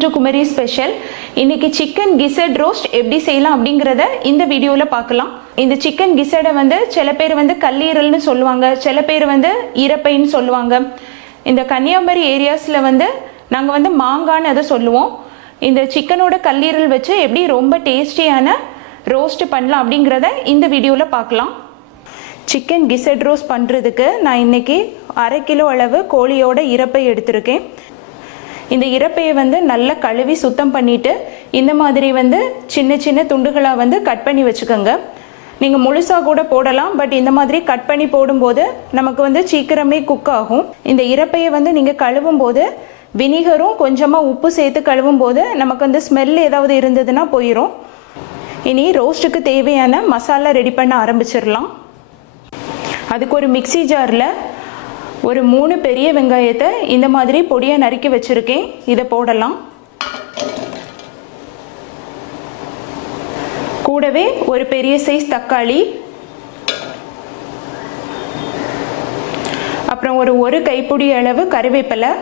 Welcome to Kumari special. இன்னைக்கு chicken கிசர்ட் roast எப்படி செய்யலாம் அப்படிங்கறத இந்த வீடியோல பார்க்கலாம். இந்த சிக்கன் கிசர்டை வந்து சில பேர் வந்து கல்லீரல்னு சொல்லுவாங்க, சில பேர் வந்து இறப்பைன்னு சொல்லுவாங்க. இந்த கன்னியாகுமரி ஏரியாஸ்ல வந்து நாங்கள் வந்து மாங்கான்னு அதை சொல்லுவோம். இந்த சிக்கனோட கல்லீரல் வச்சு எப்படி ரொம்ப டேஸ்டியான ரோஸ்ட் பண்ணலாம் அப்படிங்கிறத இந்த வீடியோவில் பார்க்கலாம். சிக்கன் கிசர்ட் ரோஸ்ட் பண்ணுறதுக்கு நான் இன்றைக்கி 1/2 கிலோ அளவு கோழியோட இறப்பை எடுத்திருக்கேன். இந்த இறப்பையை வந்து நல்லா கழுவி சுத்தம் பண்ணிவிட்டு இந்த மாதிரி வந்து சின்ன சின்ன துண்டுகளாக வந்து கட் பண்ணி வச்சுக்கோங்க. நீங்கள் முழுசாக கூட போடலாம், பட் இந்த மாதிரி கட் பண்ணி போடும்போது நமக்கு வந்து சீக்கிரமே குக் ஆகும். இந்த இறப்பையை வந்து நீங்கள் கழுவும் போது வினிகரும் கொஞ்சமாக உப்பு சேர்த்து கழுவும் போது நமக்கு வந்து ஸ்மெல் ஏதாவது இருந்ததுன்னா போயிடும். இனி ரோஸ்ட்டுக்கு தேவையான மசாலா ரெடி பண்ண ஆரம்பிச்சிடலாம். அதுக்கு ஒரு மிக்ஸி ஜாரில் ஒரு 3 பெரிய வெங்காயத்தை இந்த மாதிரி பொடியாக நறுக்கி வச்சுருக்கேன். இதை போடலாம். கூடவே ஒரு பெரிய சைஸ் தக்காளி, அப்புறம் ஒரு கைப்பிடி அளவு கறிவேப்பிலை,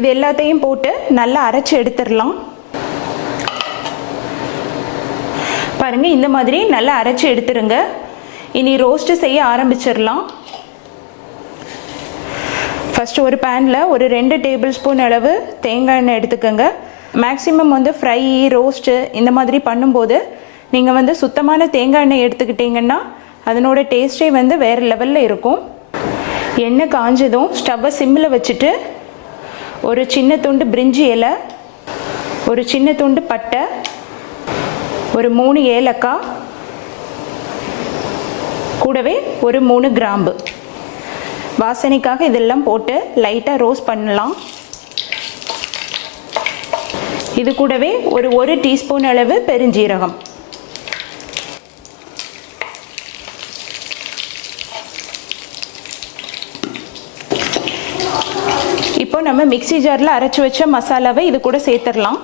இது எல்லாத்தையும் போட்டு நல்லா அரைச்சி எடுத்துடலாம். பாருங்கள், இந்த மாதிரி நல்லா அரைச்சி எடுத்துருங்க. இனி ரோஸ்ட் செய்ய ஆரம்பிச்சிடலாம். ஃபஸ்ட்டு ஒரு பேனில் ஒரு 2 டேபிள் ஸ்பூன் அளவு தேங்காய் எண்ணெய் எடுத்துக்கோங்க. மேக்ஸிமம் வந்து ஃப்ரை ரோஸ்ட்டு இந்த மாதிரி பண்ணும்போது நீங்கள் வந்து சுத்தமான தேங்காய் எண்ணெய் எடுத்துக்கிட்டிங்கன்னா அதனோட டேஸ்ட்டே வந்து வேறு லெவலில் இருக்கும். எண்ணெய் காஞ்சதும் ஸ்டவ்வை சிம்மில் வச்சுட்டு ஒரு சின்ன துண்டு பிரிஞ்சி இலை, ஒரு சின்ன துண்டு பட்டை, ஒரு 3 ஏலக்காய், கூடவே ஒரு 3 கிராம்பு வாசனைக்காக இதெல்லாம் போட்டு லைட்டாக ரோஸ்ட் பண்ணலாம். இது கூடவே ஒரு டீஸ்பூன் அளவு பெருஞ்சீரகம், இப்போ நம்ம மிக்ஸி ஜாரில் அரைச்சி வச்ச மசாலாவை இது கூட சேர்த்துடலாம்.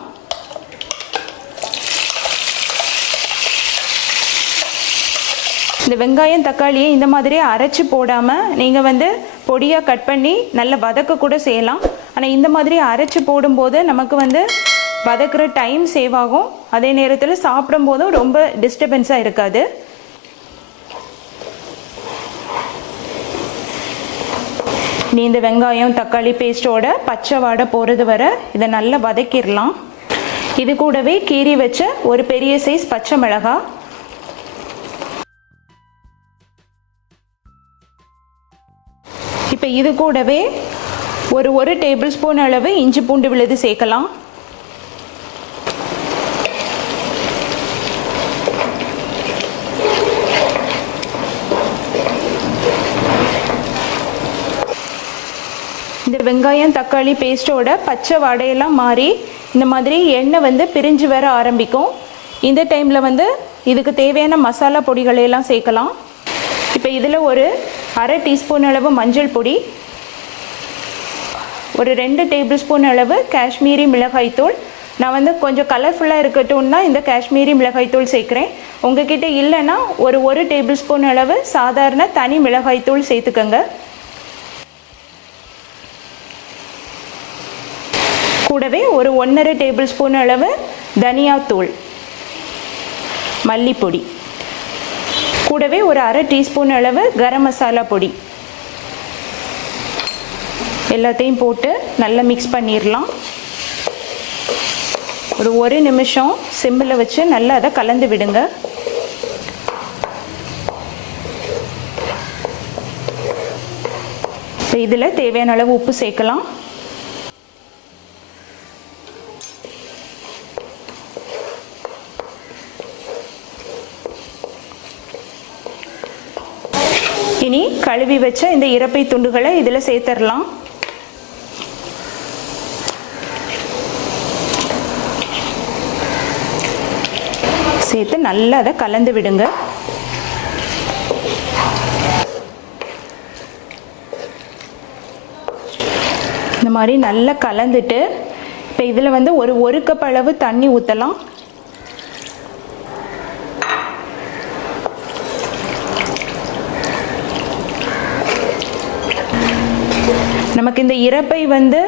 இந்த வெங்காயம் தக்காளியை இந்த மாதிரி அரைச்சி போடாமல் நீங்கள் வந்து பொடியாக கட் பண்ணி நல்லா வதக்க கூட செய்யலாம். ஆனால் இந்த மாதிரி அரைச்சி போடும்போது நமக்கு வந்து வதக்குற டைம் சேவ் ஆகும், அதே நேரத்தில் சாப்பிடும் போதும் ரொம்ப டிஸ்டர்பன்ஸாக இருக்காது. நீ இந்த வெங்காயம் தக்காளி பேஸ்ட்டோட பச்சை வாடை போகிறது வரை இதை நல்லா வதக்கிடலாம். இது கூடவே கீறி வச்ச ஒரு பெரிய சைஸ் பச்சை மிளகாய், இப்போ இது கூடவே ஒரு டேபிள் ஸ்பூன் அளவு இஞ்சி பூண்டு விழுது சேர்க்கலாம். இந்த வெங்காயம் தக்காளி பேஸ்ட்டோட பச்சை வாடையெல்லாம் மாறி இந்த மாதிரி எண்ணெய் வந்து பிரிஞ்சு வர ஆரம்பிக்கும். இந்த டைமில் வந்து இதுக்கு தேவையான மசாலா பொடிகளையெல்லாம் சேர்க்கலாம். இப்போ இதில் ஒரு 1/2 டீஸ்பூன் அளவு மஞ்சள் பொடி, ஒரு 2 டேபிள் ஸ்பூன் அளவு காஷ்மீரி மிளகாய்த்தூள். நான் வந்து கொஞ்சம் கலர்ஃபுல்லாக இருக்கட்டும்னா இந்த காஷ்மீரி மிளகாய்த்தூள் சேர்க்குறேன். உங்ககிட்ட இல்லைன்னா ஒரு டேபிள் ஸ்பூன் அளவு சாதாரண தனி மிளகாய்த்தூள் சேர்த்துக்கோங்க. கூடவே ஒரு 1/2 டேபிள் ஸ்பூன் அளவு தனியாத்தூள், மல்லிப்பொடி, கூடவே ஒரு 1/2 டீஸ்பூன் அளவு கரம் மசாலா பொடி, எல்லாத்தையும் போட்டு நல்லா மிக்ஸ் பண்ணிடலாம். ஒரு நிமிஷம் சிம்மில் வச்சு நல்லா அதை கலந்து விடுங்க. இதில் தேவையான அளவு உப்பு சேர்க்கலாம். இனி கழுவி வச்ச இந்த இறப்பை துண்டுகளை இதில் சேர்த்துடலாம். சேர்த்து நல்லா அதை கலந்து விடுங்க. இந்த மாதிரி நல்லா கலந்துட்டு இப்போ இதில் வந்து ஒரு கப் அளவு தண்ணி ஊற்றலாம். நமக்கு இந்த இறப்பை வந்து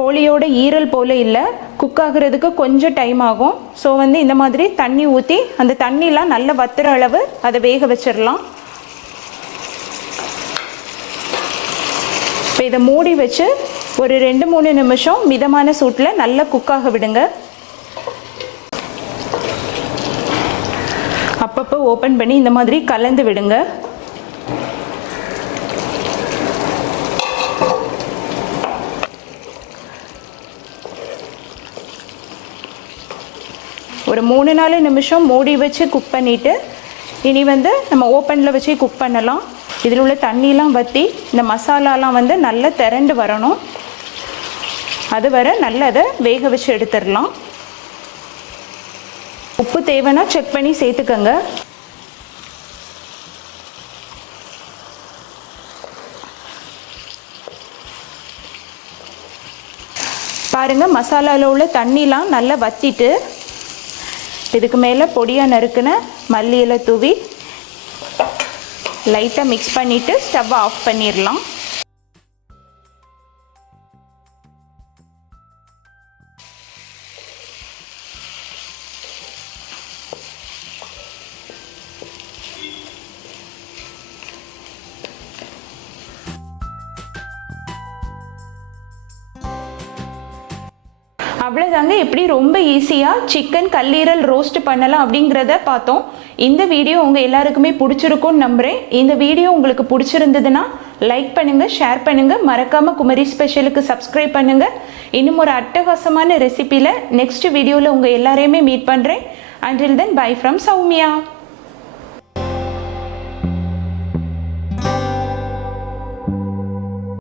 கோழியோட ஈரல் போல் இல்லை, குக் ஆகுறதுக்கு கொஞ்சம் டைம் ஆகும். ஸோ வந்து இந்த மாதிரி தண்ணி ஊற்றி அந்த தண்ணிலாம் நல்லா வத்துற அளவு அதை வேக வச்சிடலாம். இப்போ இதை மூடி வச்சு ஒரு 2-3 நிமிஷம் மிதமான சூட்டில் நல்லா குக்காக விடுங்க. அப்பப்போ ஓப்பன் பண்ணி இந்த மாதிரி கலந்து விடுங்க. ஒரு 3-4 நிமிஷம் மூடி வச்சு குக் பண்ணிவிட்டு இனி வந்து நம்ம ஓப்பனில் வச்சு குக் பண்ணலாம். இதில் உள்ள தண்ணிலாம் வற்றி இந்த மசாலாலாம் வந்து நல்லா திரண்டு வரணும். அது வர நல்லா அதை வேக வச்சு எடுத்துடலாம். உப்பு தேவைன்னா செக் பண்ணி சேர்த்துக்கங்க. பாருங்கள், மசாலாவில் உள்ள தண்ணிலாம் நல்லா வற்றிட்டு இதுக்கு மேலே பொடியாக நறுக்குன மல்லி இலை தூவி லைட்டாக மிக்ஸ் பண்ணிவிட்டு ஸ்டவ்வை ஆஃப் பண்ணிடலாம். அவ்வளோதாங்க, எப்படி ரொம்ப ஈஸியாக சிக்கன் கல்லீரல் ரோஸ்ட் பண்ணலாம் அப்படிங்கிறத பார்த்தோம். இந்த வீடியோ உங்கள் எல்லாருக்குமே பிடிச்சிருக்கும்னு நம்புகிறேன். இந்த வீடியோ உங்களுக்கு பிடிச்சிருந்ததுன்னா லைக் பண்ணுங்கள், ஷேர் பண்ணுங்கள், மறக்காமல் குமரி ஸ்பெஷலுக்கு சப்ஸ்கிரைப் பண்ணுங்கள். இன்னும் ஒரு அட்டகாசமான ரெசிபியில் நெக்ஸ்ட் வீடியோவில் உங்கள் எல்லாரையுமே மீட் பண்ணுறேன். Until then, bye from Soumya.